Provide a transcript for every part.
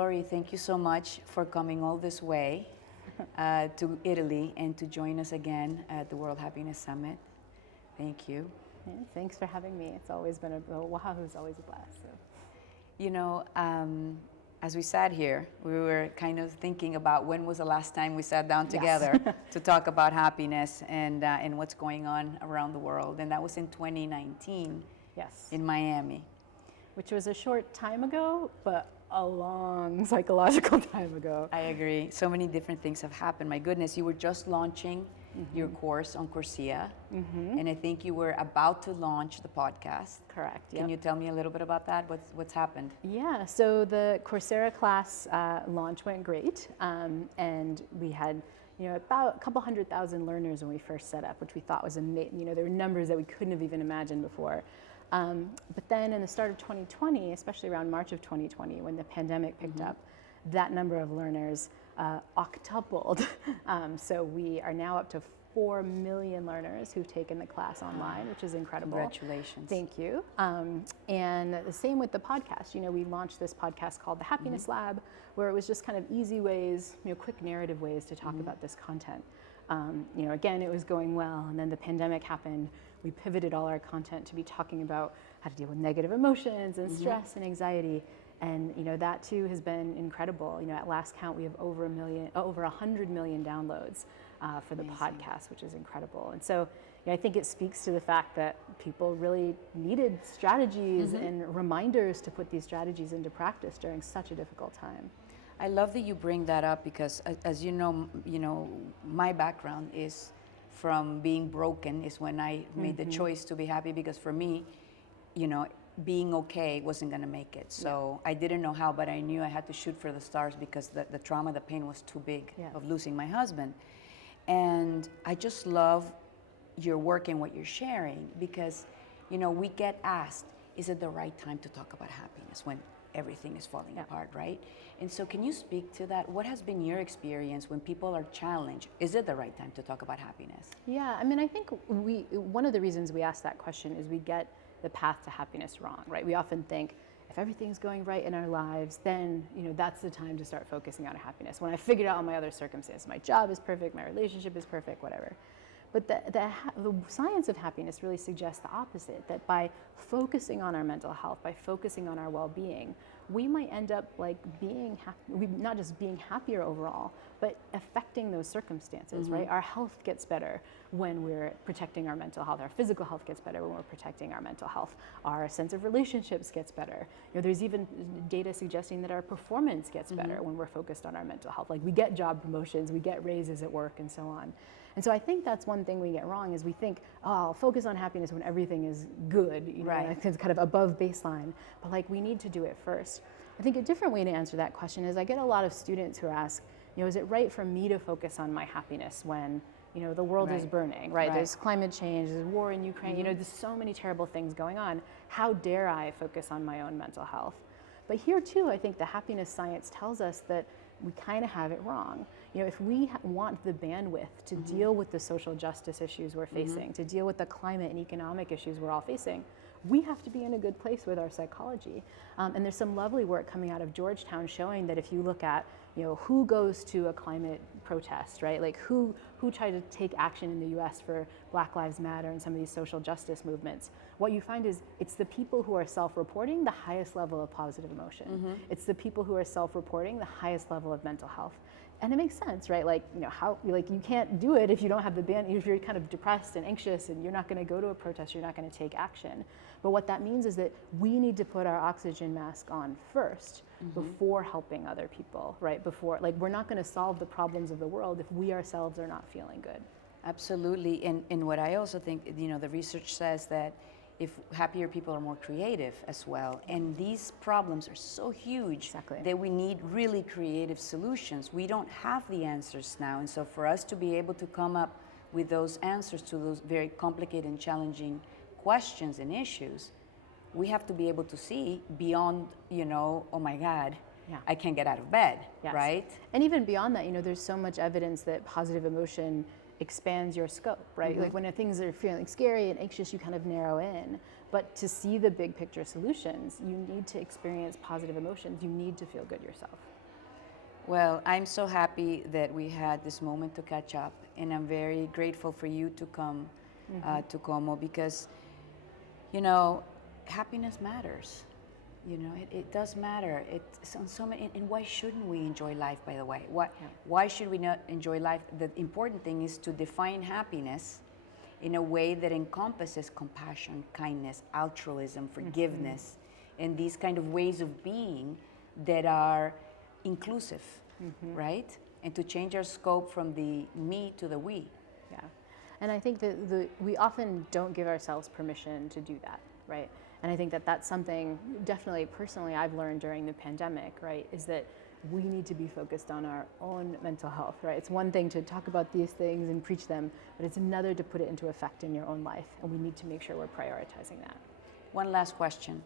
Laurie, thank you so much for coming all this way to Italy and to join us again at the World Happiness Summit. Thank you. Yeah, thanks for having me. It's always been WOHASU is always a blast. So. You know, as we sat here, we were kind of thinking about when was the last time we sat down together to talk about happiness and what's going on around the world. And that was in 2019 in Miami. Which was a short time ago, but a long psychological time ago. I agree. So many different things have happened. My goodness, you were just launching your course on Coursera, and I think you were about to launch the podcast. Correct. Can you tell me a little bit about that? What's happened? Yeah, so the Coursera class launch went great, and we had about a couple 100,000 learners when we first set up, which we thought was amazing. There were numbers that we couldn't have even imagined before. But then in the start of 2020, especially around March of 2020, when the pandemic picked up, that number of learners octupled. So we are now up to 4 million learners who've taken the class online, which is incredible. Congratulations. Thank you. And the same with the podcast. We launched this podcast called The Happiness Lab, where it was just kind of easy ways, quick narrative ways to talk about this content. Again, it was going well, and then the pandemic happened. We pivoted all our content to be talking about how to deal with negative emotions and stress and anxiety. And that too has been incredible. At last count, we have over 100 million downloads for the podcast, which is incredible. And so I think it speaks to the fact that people really needed strategies and reminders to put these strategies into practice during such a difficult time. I love that you bring that up because, as you know, my background is from being broken is when I made the choice to be happy, because for me, being okay wasn't going to make it. So I didn't know how, but I knew I had to shoot for the stars because the trauma, the pain was too big of losing my husband. And I just love your work and what you're sharing because, we get asked, is it the right time to talk about happiness when everything is falling apart, right? And so can you speak to that? What has been your experience when people are challenged? Is it the right time to talk about happiness? Yeah, I think one of the reasons we ask that question is we get the path to happiness wrong, right? We often think if everything's going right in our lives, then that's the time to start focusing on happiness. When I figured out all my other circumstances, my job is perfect, my relationship is perfect, whatever. But the science of happiness really suggests the opposite, that by focusing on our mental health, by focusing on our well-being, we might end up not just being happier overall, but affecting those circumstances, right? Our health gets better when we're protecting our mental health. Our physical health gets better when we're protecting our mental health. Our sense of relationships gets better. There's even data suggesting that our performance gets better when we're focused on our mental health. Like we get job promotions, we get raises at work, and so on. And so I think that's one thing we get wrong is we think, I'll focus on happiness when everything is good, it's kind of above baseline, but we need to do it first. I think a different way to answer that question is I get a lot of students who ask, is it right for me to focus on my happiness when, the world is burning, right? There's climate change, there's war in Ukraine, there's so many terrible things going on. How dare I focus on my own mental health? But here too, I think the happiness science tells us that we kind of have it wrong. If we want the bandwidth to deal with the social justice issues we're facing, to deal with the climate and economic issues we're all facing, we have to be in a good place with our psychology. And there's some lovely work coming out of Georgetown showing that if you look at, who goes to a climate protest, right? Like who tried to take action in the US for Black Lives Matter and some of these social justice movements, what you find is it's the people who are self-reporting the highest level of positive emotion. It's the people who are self-reporting the highest level of mental health. And it makes sense, right? You can't do it if you don't have the bandwidth, if you're kind of depressed and anxious and you're not going to go to a protest, you're not going to take action. But what that means is that we need to put our oxygen mask on first before helping other people, right? We're not going to solve the problems of the world if we ourselves are not feeling good. Absolutely. And what I also think, the research says that if happier people are more creative as well. And these problems are so huge that we need really creative solutions. We don't have the answers now. And so for us to be able to come up with those answers to those very complicated and challenging questions and issues, we have to be able to see beyond, oh my God, I can't get out of bed, right? And even beyond that, there's so much evidence that positive emotion expands your scope, right? Like when things are feeling scary and anxious, you kind of narrow in. But to see the big picture solutions, you need to experience positive emotions. You need to feel good yourself. Well, I'm so happy that we had this moment to catch up, and I'm very grateful for you to come to Como, because, you know, happiness matters. You know, it does matter. It's on so many, and why shouldn't we enjoy life, by the way? Why should we not enjoy life? The important thing is to define happiness in a way that encompasses compassion, kindness, altruism, forgiveness, and these kind of ways of being that are inclusive, right? And to change our scope from the me to the we. Yeah. And I think that we often don't give ourselves permission to do that, right? And I think that that's something definitely personally I've learned during the pandemic, right? Is that we need to be focused on our own mental health, right? It's one thing to talk about these things and preach them, but it's another to put it into effect in your own life. And we need to make sure we're prioritizing that. One last question.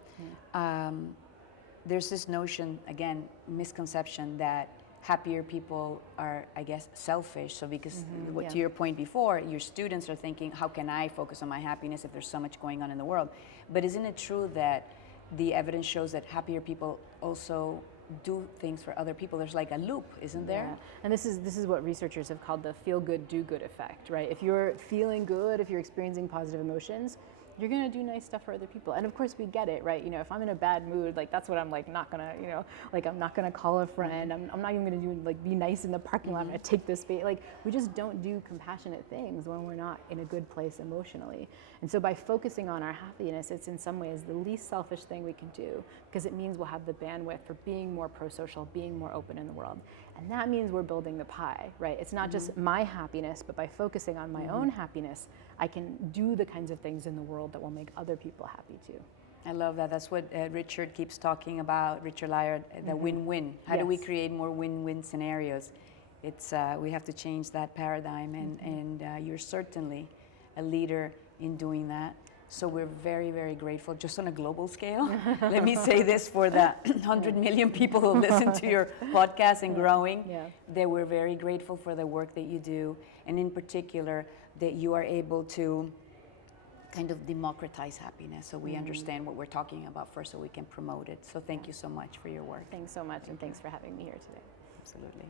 There's this notion, again, misconception that happier people are, I guess, selfish. So because to your point before, your students are thinking, how can I focus on my happiness if there's so much going on in the world? But isn't it true that the evidence shows that happier people also do things for other people? There's like a loop, isn't there? Yeah. And this is what researchers have called the feel good, do good effect, right? If you're feeling good, if you're experiencing positive emotions, you're gonna do nice stuff for other people. And of course we get it, right? You know, if I'm in a bad mood, like that's what I'm like not gonna, you know, like I'm not gonna call a friend. I'm not even gonna do like be nice in the parking lot. I'm gonna take this space. Like we just don't do compassionate things when we're not in a good place emotionally. And so by focusing on our happiness, it's in some ways the least selfish thing we can do, because it means we'll have the bandwidth for being more pro-social, being more open in the world. And that means we're building the pie, right? It's not just my happiness, but by focusing on my own happiness, I can do the kinds of things in the world that will make other people happy too. I love that. That's what Richard keeps talking about, Richard Lyard, the win-win. How do we create more win-win scenarios? It's we have to change that paradigm, and you're certainly a leader in doing that. So we're very, very grateful, just on a global scale. Let me say this for the 100 million people who listen to your podcast and growing, that we're very grateful for the work that you do, and in particular, that you are able to kind of democratize happiness, so we understand what we're talking about first, so we can promote it. So thank you so much for your work. Thanks so much, and thanks for having me here today. Absolutely.